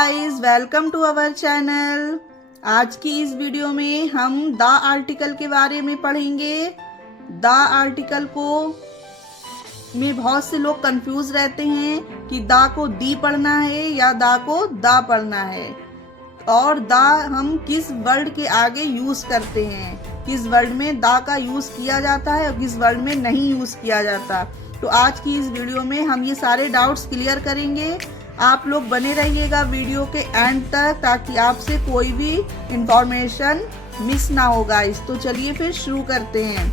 Guys, welcome to our channel. आज की इस वीडियो में हम द आर्टिकल के बारे में पढ़ेंगे। द आर्टिकल को में बहुत से लोग कंफ्यूज रहते हैं कि द को दी पढ़ना है या द को दा पढ़ना है, और द हम किस वर्ड के आगे यूज करते हैं, किस वर्ड में द का यूज किया जाता है और किस वर्ड में नहीं यूज किया जाता। तो आज की इस वीडियो में हम ये सारे डाउट्स क्लियर करेंगे। आप लोग बने रहिएगा वीडियो के एंड तक ताकि आपसे कोई भी इंफॉर्मेशन मिस ना हो गाइस। तो चलिए फिर शुरू करते हैं।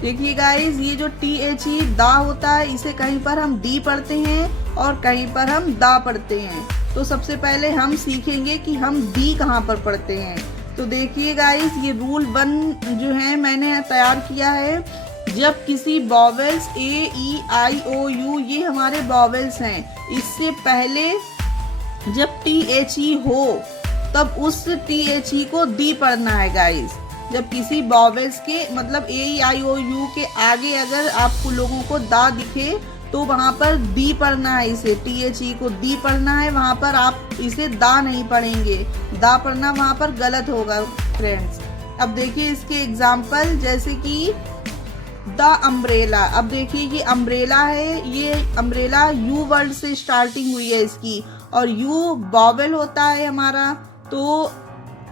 देखिए गाइस, ये जो THE दा होता है, इसे कहीं पर हम दी पढ़ते हैं और कहीं पर हम दा पढ़ते हैं। तो सबसे पहले हम सीखेंगे कि हम दी कहाँ पर पढ़ते हैं। तो देखिए गाइस, ये रूल 1 जो है मैंने तैयार किया है। जब किसी वॉवेल्स A-E-I-O-U ये हमारे वॉवेल्स हैं, इससे पहले जब THE हो तब उस THE को दी पढ़ना है गाइस। जब किसी वॉवेल्स के मतलब A-E-I-O-U के आगे अगर आपको लोगों को दा दिखे तो वहां पर दी पढ़ना है, इसे THE को दी पढ़ना है। वहां पर आप इसे दा नहीं पढ़ेंगे, दा पढ़ना वहां पर गलत होगा फ्रेंड्स। अब देखिए इसके एग्जाम्पल, जैसे कि द अम्ब्रेला। अब देखिए ये अम्ब्रेला है, ये अम्ब्रेला U वर्ड से स्टार्टिंग हुई है इसकी, और U वॉवेल होता है हमारा, तो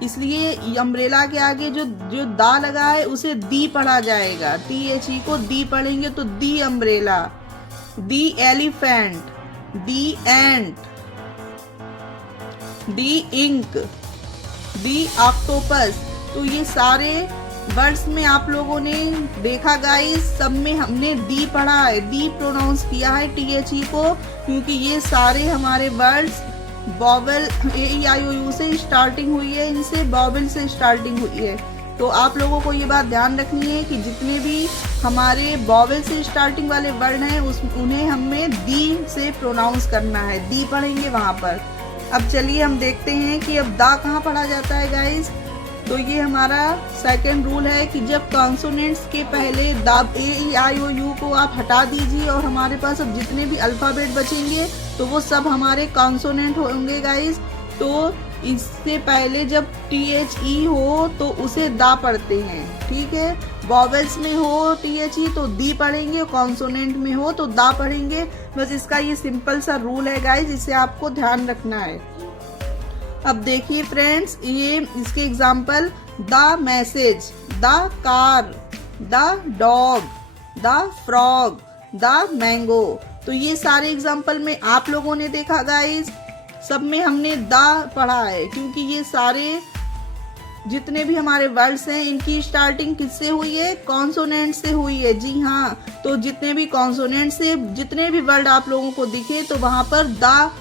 इसलिए अम्ब्रेला के आगे जो दा लगा है उसे दी पढ़ा जाएगा। THE को दी पढ़ेंगे तो the umbrella, the elephant, the ant, the ink, the octopus. तो ये सारे वर्ड्स में आप लोगों ने देखा गाइस, सब में हमने दी पढ़ा है, दी प्रोनाउंस किया है THE को, क्योंकि ये सारे हमारे वर्ड्स वॉवेल A-E-I-O-U से स्टार्टिंग हुई है, इनसे वॉवेल से स्टार्टिंग हुई है। तो आप लोगों को ये बात ध्यान रखनी है कि जितने भी हमारे वॉवेल से स्टार्टिंग वाले वर्ड हैं उन्हें हमें दी से प्रोनाउंस करना है, दी पढ़ेंगे वहां पर। अब चलिए हम देखते हैं कि अब दा कहाँ पढ़ा जाता है गाइस। तो ये हमारा सेकंड रूल है कि जब कॉन्सोनेंट्स के पहले दा A-E-I-O-U को आप हटा दीजिए और हमारे पास अब जितने भी अल्फाबेट बचेंगे तो वो सब हमारे कॉन्सोनेंट होंगे गाइस। तो इससे पहले जब THE हो तो उसे दा पढ़ते हैं, ठीक है। वॉवेल्स में हो THE तो दी पढ़ेंगे, कॉन्सोनेंट में हो तो दा पढ़ेंगे। बस इसका ये सिंपल सा रूल है गाइस, इसे आपको ध्यान रखना है। अब देखिए फ्रेंड्स, ये इसके example, the message, the car, the dog, the frog, the mango. तो ये सारे एग्जाम्पल में आप लोगों ने देखा गाइस, सब में हमने दा पढ़ा है, क्योंकि ये सारे जितने भी हमारे वर्ड्स हैं इनकी स्टार्टिंग किससे हुई है, कॉन्सोनेंट से हुई है। जी हाँ, तो जितने भी कॉन्सोनेंट से जितने भी वर्ड आप लोगों को दिखे तो वहां पर दा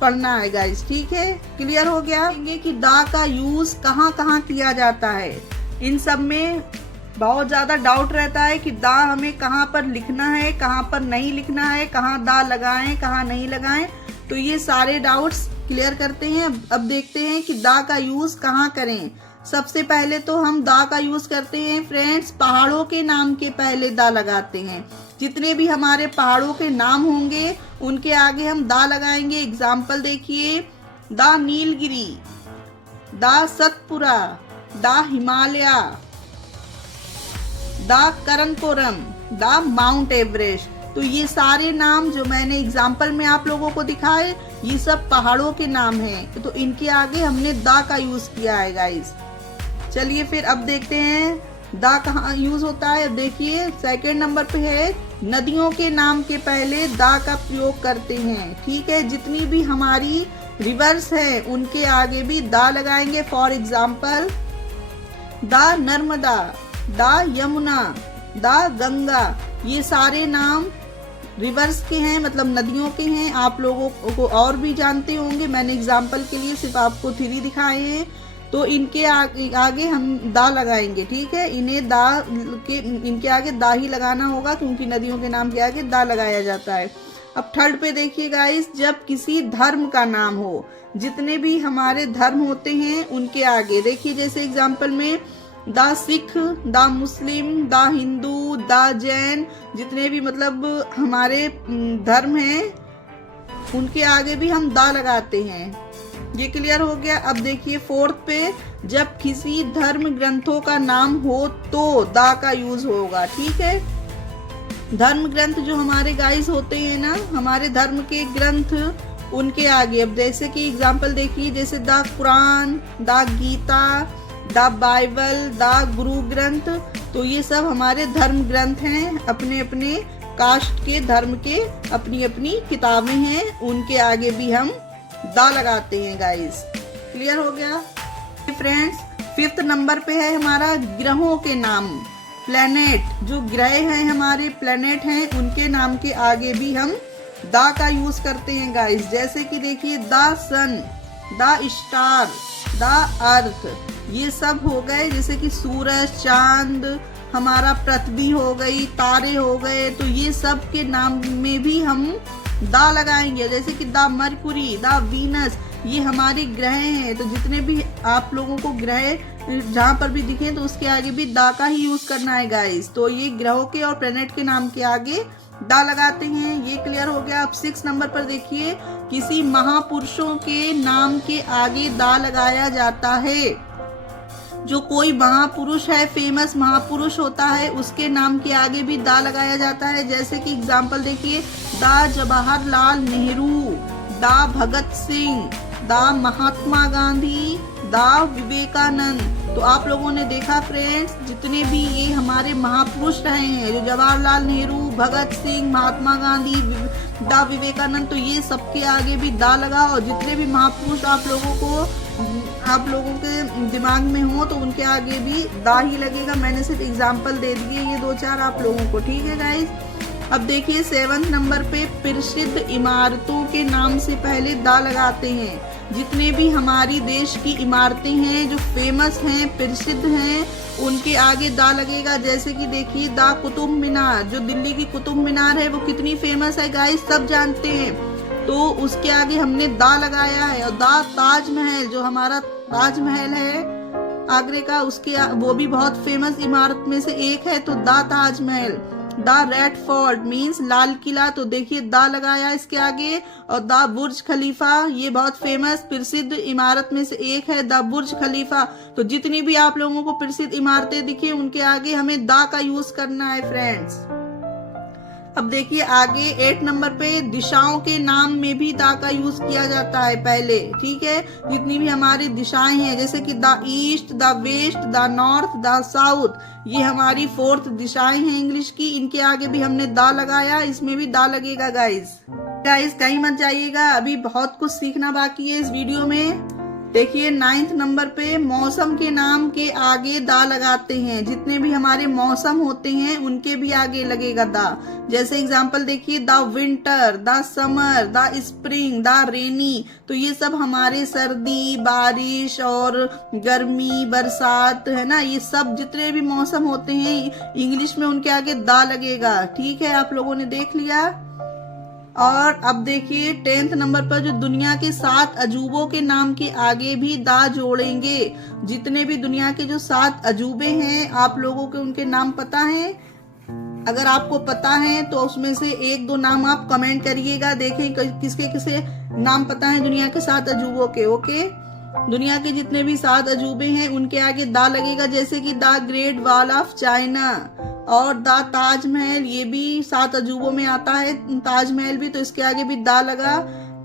पढ़ना है गाइस, ठीक है। क्लियर हो गया कि दा का यूज कहाँ कहाँ किया जाता है। इन सब में बहुत ज्यादा डाउट रहता है कि दा हमें कहाँ पर लिखना है, कहाँ पर नहीं लिखना है, कहाँ दा लगाएं कहाँ नहीं लगाएं। तो ये सारे डाउट्स क्लियर करते हैं। अब देखते हैं कि दा का यूज कहाँ करें। सबसे पहले तो हम दा का यूज करते हैं फ्रेंड्स, पहाड़ों के नाम के पहले दा लगाते हैं। जितने भी हमारे पहाड़ों के नाम होंगे उनके आगे हम दा लगाएंगे। एग्जाम्पल देखिए, the Nilgiri, the Satpura, the Himalaya, the Karakoram, the mount Everest. तो ये सारे नाम जो मैंने एग्जाम्पल में आप लोगों को दिखाए, ये सब पहाड़ों के नाम हैं, तो इनके आगे हमने दा का यूज किया है गाइस। चलिए फिर अब देखते हैं दा कहाँ यूज होता है। देखिए सेकंड नंबर पे है, नदियों के नाम के पहले दा का प्रयोग करते हैं, ठीक है। जितनी भी हमारी रिवर्स है उनके आगे भी दा लगाएंगे। For example, the Narmada, the Yamuna, the Ganga. ये सारे नाम रिवर्स के हैं, मतलब नदियों के हैं। आप लोगों को और भी जानते होंगे, मैंने एग्जाम्पल के लिए सिर्फ आपको 3 दिखाए हैं। तो इनके आगे हम दा लगाएंगे, ठीक है। इनके आगे दा ही लगाना होगा, क्योंकि नदियों के नाम के आगे दा लगाया जाता है। अब थर्ड पे देखिए गाइस, जब किसी धर्म का नाम हो, जितने भी हमारे धर्म होते हैं उनके आगे देखिए, जैसे एग्जाम्पल में the Sikh, the Muslim, the Hindu, the Jain, जितने भी मतलब हमारे धर्म हैं उनके आगे भी हम दा लगाते हैं। ये क्लियर हो गया। अब देखिए फोर्थ पे, जब किसी धर्म ग्रंथों का नाम हो तो दा का यूज होगा। ठीक है, धर्म ग्रंथ जो हमारे गाइस होते हैं ना, हमारे धर्म के ग्रंथ, उनके आगे अब जैसे कि एग्जाम्पल देखिए, जैसे the Quran, the Gita, the Bible, the Guru Granth, तो ये सब हमारे धर्म ग्रंथ हैं, अपने अपने कास्ट के धर्म के अपनी अपनी किताबें हैं, उनके आगे भी हम दा लगाते हैं गाइस। क्लियर हो गया फ्रेंड्स। फिफ्थ नंबर पे है हमारा ग्रहों के नाम, प्लेनेट, जो ग्रह हैं हमारे, प्लेनेट हैं, उनके नाम के आगे भी हम दा का यूज करते हैं गाइस। जैसे कि देखिए the sun, the star, the earth, ये सब हो गए। जैसे कि सूरज, चांद, हमारा पृथ्वी हो गई, तारे हो गए, तो ये सब के नाम में भी हम दा लगाएंगे। जैसे कि द मरकुरी, द वीनस, ये हमारे ग्रह हैं, तो जितने भी आप लोगों को ग्रह जहाँ पर भी दिखे तो उसके आगे भी दा का ही यूज करना है गाइस। तो ये ग्रहों के और प्लेनेट के नाम के आगे दा लगाते हैं। ये क्लियर हो गया। अब 6 नंबर पर देखिए, किसी महापुरुषों के नाम के आगे दा लगाया जाता है। जो कोई महापुरुष है, फेमस महापुरुष होता है, उसके नाम के आगे भी दा लगाया जाता है। जैसे कि एग्जाम्पल देखिए, the Jawaharlal Nehru, the Bhagat Singh, the Mahatma Gandhi, the Vivekananda. तो आप लोगों ने देखा फ्रेंड्स, जितने भी ये हमारे महापुरुष रहे हैं, जो जवाहरलाल नेहरू, भगत सिंह, महात्मा गांधी, द विवेकानंद, तो ये सबके आगे भी दा लगा। और जितने भी महापुरुष आप लोगों के दिमाग में हो तो उनके आगे भी दा ही लगेगा। मैंने सिर्फ एग्जाम्पल दे दिए ये 2-4 आप लोगों को। ठीक है गाइस। अब देखिए 7 नंबर पे, प्रसिद्ध इमारतों के नाम से पहले दा लगाते हैं। जितने भी हमारी देश की इमारतें हैं, जो फेमस हैं, प्रसिद्ध हैं, उनके आगे दा लगेगा। जैसे कि देखिए द कुतुब मीनार, जो दिल्ली की कुतुब मीनार है, वो कितनी फेमस है गाइस, सब जानते हैं, तो उसके आगे हमने दा लगाया है। और द ताजमहल, जो हमारा ताजमहल है आगरे का, उसके वो भी बहुत फेमस इमारत में से एक है, तो the Taj Mahal. The red fort means लाल किला, तो देखिए दा लगाया इसके आगे। और द बुर्ज खलीफा, ये बहुत फेमस प्रसिद्ध इमारत में से एक है, द बुर्ज खलीफा। तो जितनी भी आप लोगों को प्रसिद्ध इमारतें दिखे, उनके आगे हमें दा का यूज करना है फ्रेंड्स। अब देखिए आगे 8 नंबर पे, दिशाओं के नाम में भी दा का यूज किया जाता है पहले। ठीक है, जितनी भी हमारी दिशाएं हैं, जैसे कि the east, the west, the north, the south, ये हमारी 4th दिशाएं हैं इंग्लिश की, इनके आगे भी हमने दा लगाया, इसमें भी दा लगेगा गाइस। कहीं मत जाइएगा, अभी बहुत कुछ सीखना बाकी है इस वीडियो में। देखिए 9th नंबर पे, मौसम के नाम के आगे दा लगाते हैं। जितने भी हमारे मौसम होते हैं, उनके भी आगे लगेगा दा। जैसे एग्जांपल देखिए, the winter, the summer, the spring, the rainy, तो ये सब हमारे सर्दी, बारिश और गर्मी, बरसात, है ना, ये सब जितने भी मौसम होते हैं इंग्लिश में, उनके आगे दा लगेगा। ठीक है, आप लोगों ने देख लिया। और अब देखिए 10th नंबर पर, जो दुनिया के 7 अजूबों के नाम के आगे भी दा जोड़ेंगे। जितने भी दुनिया के जो 7 अजूबे हैं, आप लोगों के उनके नाम पता है? अगर आपको पता है तो उसमें से 1-2 नाम आप कमेंट करिएगा, देखें किसके किसे नाम पता है दुनिया के 7 अजूबों के। ओके, दुनिया के जितने भी 7 अजूबे हैं, उनके आगे दा लगेगा। जैसे कि the great wall of China और द ताजमहल, ये भी 7 अजूबों में आता है, ताजमहल भी, तो इसके आगे भी दा लगा।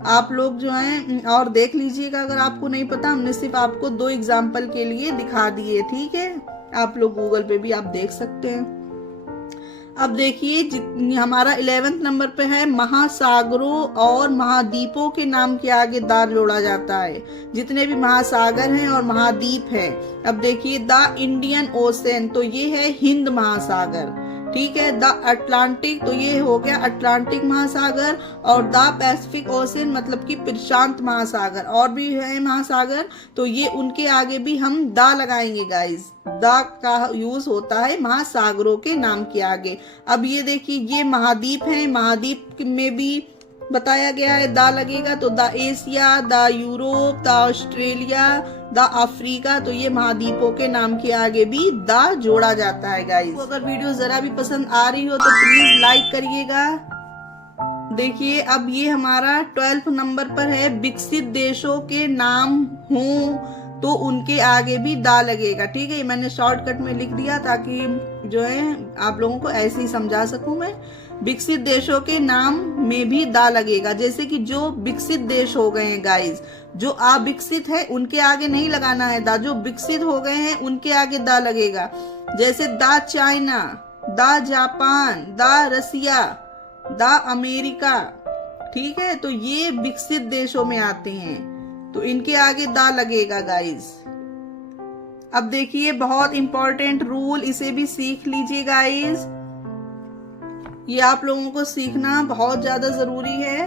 आप लोग जो हैं और देख लीजिएगा, अगर आपको नहीं पता, हमने सिर्फ आपको 2 एग्जाम्पल के लिए दिखा दिए। ठीक है, आप लोग गूगल पे भी आप देख सकते हैं। अब देखिए हमारा 11th नंबर पे है, महासागरों और महाद्वीपों के नाम के आगे दा जोड़ा जाता है। जितने भी महासागर हैं और महाद्वीप हैं। अब देखिए द इंडियन ओशन, तो ये है हिंद महासागर। ठीक है, द अटलांटिक, तो ये हो गया अटलांटिक महासागर। और द पैसिफिक ओशन मतलब कि प्रशांत महासागर। और भी है महासागर, तो ये उनके आगे भी हम दा लगाएंगे गाइस। दा का यूज होता है महासागरों के नाम के आगे। अब ये देखिए, ये महाद्वीप है, महाद्वीप में भी बताया गया है दा लगेगा। तो the Asia, the Europe, the Australia, the Africa, तो ये महाद्वीपों के नाम के आगे भी दा जोड़ा जाता है गाइस। अगर वीडियो जरा भी पसंद आ रही हो तो प्लीज लाइक करिएगा, देखिए अब ये हमारा 12th नंबर पर है, विकसित देशों के नाम हों तो उनके आगे भी दा लगेगा। ठीक है, ये मैंने शॉर्टकट में लिख दिया ताकि जो है आप लोगों को ऐसे ही समझा सकूं मैं। विकसित देशों के नाम में भी दा लगेगा, जैसे कि जो विकसित देश हो गए हैं गाइस, जो अविकसित है उनके आगे नहीं लगाना है दा, जो विकसित हो गए हैं उनके आगे दा लगेगा। जैसे दा चाइना, दा जापान, दा रसिया, दा अमेरिका। ठीक है, तो ये विकसित देशों में आते हैं, तो इनके आगे दा लगेगा गाइस। अब देखिए बहुत इंपॉर्टेंट रूल, इसे भी सीख लीजिए गाइस, ये आप लोगों को सीखना बहुत ज्यादा जरूरी है।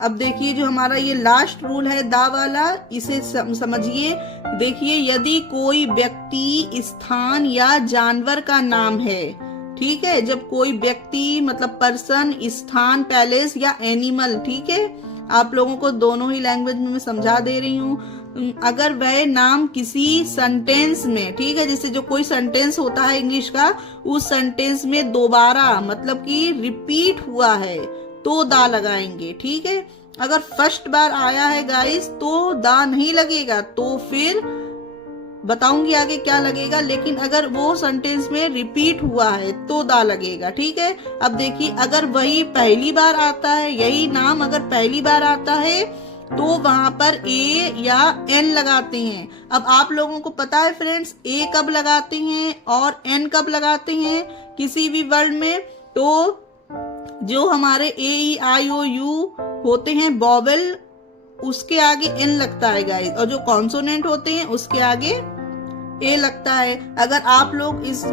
अब देखिए जो हमारा ये लास्ट रूल है दा वाला, इसे समझिए। देखिए यदि कोई व्यक्ति, स्थान या जानवर का नाम है, ठीक है, जब कोई व्यक्ति मतलब पर्सन, स्थान, पैलेस या एनिमल, ठीक है, आप लोगों को दोनों ही लैंग्वेज में मैं समझा दे रही हूँ, अगर वह नाम किसी सेंटेंस में, ठीक है, जैसे जो कोई सेंटेंस होता है इंग्लिश का, उस सेंटेंस में दोबारा मतलब कि रिपीट हुआ है तो दा लगाएंगे। ठीक है, अगर फर्स्ट बार आया है गाइस तो दा नहीं लगेगा, तो फिर बताऊंगी आगे क्या लगेगा, लेकिन अगर वो सेंटेंस में रिपीट हुआ है तो दा लगेगा। ठीक है, अब देखिए अगर वही पहली बार आता है, यही नाम अगर पहली बार आता है तो वहां पर ए या एन लगाते हैं। अब आप लोगों को पता है फ्रेंड्स ए कब लगाते हैं और एन कब लगाते हैं किसी भी वर्ड में, तो जो हमारे ए ई आई ओ यू होते हैं वॉवेल, उसके आगे एन लगता है गाइस, और जो कॉन्सोनेंट होते हैं उसके आगे ए लगता है। अगर आप लोग इस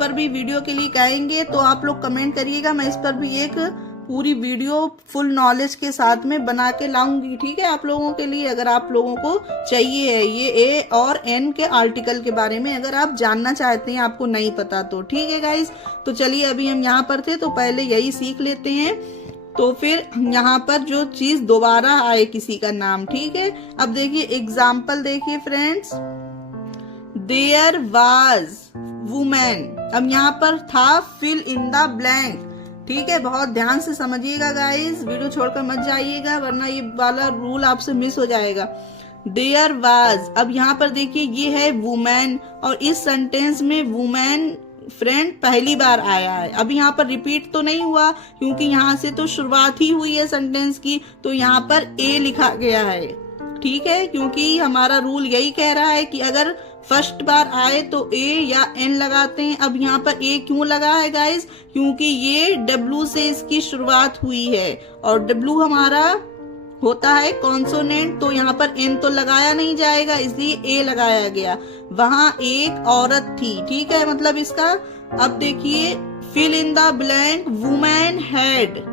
पर भी वीडियो के लिए कहेंगे तो आप लोग कमेंट करिएगा, मैं इस पर भी एक पूरी वीडियो फुल नॉलेज के साथ में बना के लाऊंगी। ठीक है, आप लोगों के लिए, अगर आप लोगों को चाहिए है ये ए और एन के आर्टिकल के बारे में, अगर आप जानना चाहते हैं, आपको नहीं पता तो। ठीक है गाइस, तो चलिए अभी हम यहाँ पर थे तो पहले यही सीख लेते हैं, तो फिर यहाँ पर जो चीज दोबारा आए किसी का नाम। ठीक है, अब देखिए एग्जाम्पल देखिए फ्रेंड्स, देयर वाज वुमेन, अब यहाँ पर था फिल इन द ब्लैंक। ठीक है, बहुत ध्यान से समझिएगा गाइस, वीडियो छोड़कर मत जाइएगा वरना ये वाला रूल आपसे मिस हो जाएगा। देयर वाज, अब यहाँ पर देखिए ये है वुमेन, और इस सेंटेंस में वुमेन फ्रेंड पहली बार आया है। अब यहाँ पर रिपीट तो नहीं हुआ क्योंकि यहाँ से तो शुरुआत ही हुई है सेंटेंस की, तो यहाँ पर ए लिखा गया है। ठीक है, क्योंकि हमारा रूल यही कह रहा है कि अगर फर्स्ट बार आए तो ए या एन लगाते हैं। अब यहाँ पर ए क्यों लगा है गाइस, क्योंकि ये डब्ल्यू से इसकी शुरुआत हुई है, और डब्ल्यू हमारा होता है कॉन्सोनेंट, तो यहाँ पर एन तो लगाया नहीं जाएगा, इसलिए ए लगाया गया। वहां एक औरत थी। ठीक है, मतलब इसका, अब देखिए fill in the blank women had,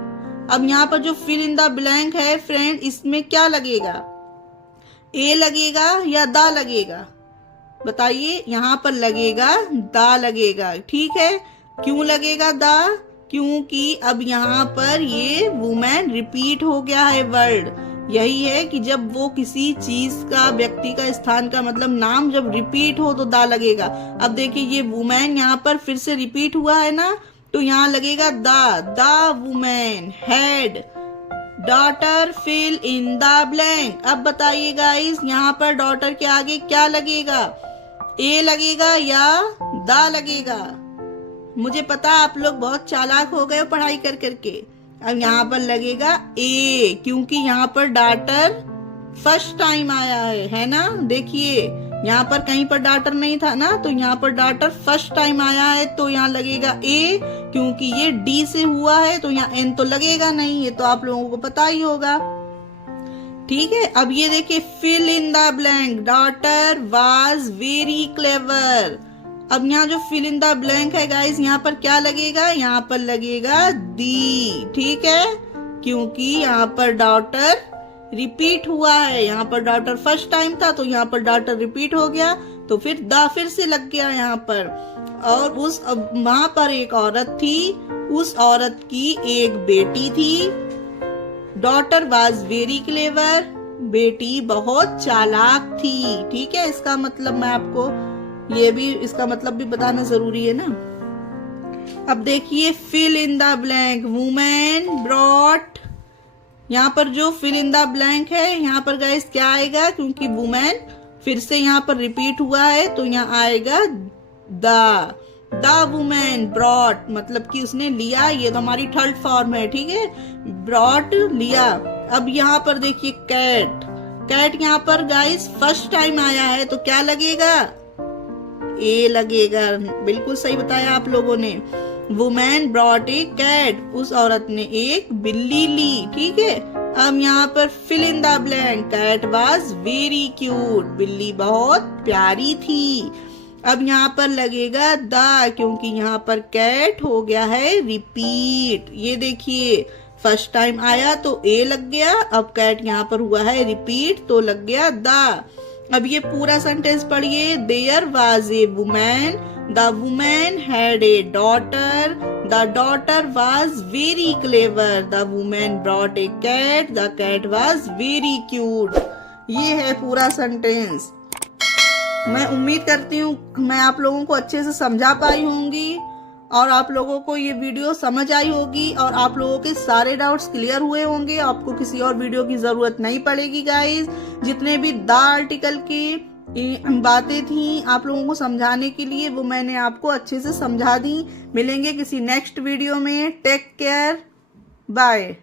अब यहाँ पर जो फिल इन द ब्लैंक है फ्रेंड, इसमें क्या लगेगा, ए लगेगा या दा लगेगा, बताइए। यहाँ पर लगेगा दा लगेगा। ठीक है, क्यों लगेगा दा, क्योंकि अब यहाँ पर ये वुमेन रिपीट हो गया है वर्ड। यही है कि जब वो किसी चीज का, व्यक्ति का, स्थान का मतलब नाम जब रिपीट हो तो दा लगेगा। अब देखिए ये वुमेन यहाँ पर फिर से रिपीट हुआ है ना, तो यहाँ लगेगा the women had daughter fill in the blank. अब बताइए गाइस यहाँ पर डॉटर के आगे क्या लगेगा, ए लगेगा या दा लगेगा। मुझे पता आप लोग बहुत चालाक हो गए पढ़ाई कर करके। अब यहाँ पर लगेगा ए, क्योंकि यहाँ पर डॉटर फर्स्ट टाइम आया है ना। देखिए यहाँ पर कहीं पर डॉटर नहीं था ना, तो यहाँ पर डॉटर फर्स्ट टाइम आया है, तो यहाँ लगेगा ए, क्योंकि ये डी से हुआ है, तो यहाँ एन तो लगेगा नहीं, ये तो आप लोगों को पता ही होगा। ठीक है, अब ये देखिए fill in the blank, daughter was very clever. अब यहाँ जो फिल इन द ब्लैंक है गाइस, यहाँ पर क्या लगेगा, यहाँ पर लगेगा दी। ठीक है, क्योंकि यहाँ पर डॉटर रिपीट हुआ है, यहाँ पर डॉटर फर्स्ट टाइम था, तो यहाँ पर डॉटर रिपीट हो गया, तो फिर दा फिर से लग गया यहाँ पर। और उस वहां पर एक औरत थी, उस औरत की एक बेटी थी। डॉटर वाज वेरी क्लेवर, बेटी बहुत चालाक थी। ठीक है, इसका मतलब मैं आपको ये भी, इसका मतलब भी बताना जरूरी है ना। अब देखिए fill in the blank, women brought यहाँ पर जो फिल इन द ब्लैंक है, यहाँ पर गाइस क्या आएगा, क्योंकि वुमेन फिर से यहाँ पर रिपीट हुआ है तो यहाँ आएगा द वुमेन ब्रॉट, मतलब कि उसने लिया, ये तो हमारी थर्ड फॉर्म है, ठीक है, ब्रॉट लिया। अब यहाँ पर देखिए कैट, कैट यहाँ पर गाइस फर्स्ट टाइम आया है तो क्या लगेगा, ए लगेगा, बिल्कुल सही बताया आप लोगों ने। वुमेन ब्रॉट ए कैट, उस औरत ने एक बिल्ली ली, ठीक है। अब यहाँ पर fill in the blank, cat was very cute, बिल्ली बहुत प्यारी थी। अब यहाँ पर लगेगा द, क्योंकि यहाँ पर कैट हो गया है रिपीट, ये देखिए फर्स्ट टाइम आया तो ए लग गया, अब कैट यहाँ पर हुआ है रिपीट तो लग गया द। अब ये पूरा सेंटेंस पढ़िए, there was a woman, the woman had a daughter, the daughter was very clever, the woman brought a cat, the cat was very cute. ये है पूरा सेंटेंस। मैं उम्मीद करती हूँ मैं आप लोगों को अच्छे से समझा पाई होंगी और आप लोगों को ये वीडियो समझ आई होगी और आप लोगों के सारे डाउट्स क्लियर हुए होंगे। आपको किसी और वीडियो की जरूरत नहीं पड़ेगी गाइस। जितने भी द आर्टिकल की बातें थी आप लोगों को समझाने के लिए वो मैंने आपको अच्छे से समझा दी। मिलेंगे किसी नेक्स्ट वीडियो में। Take care, bye.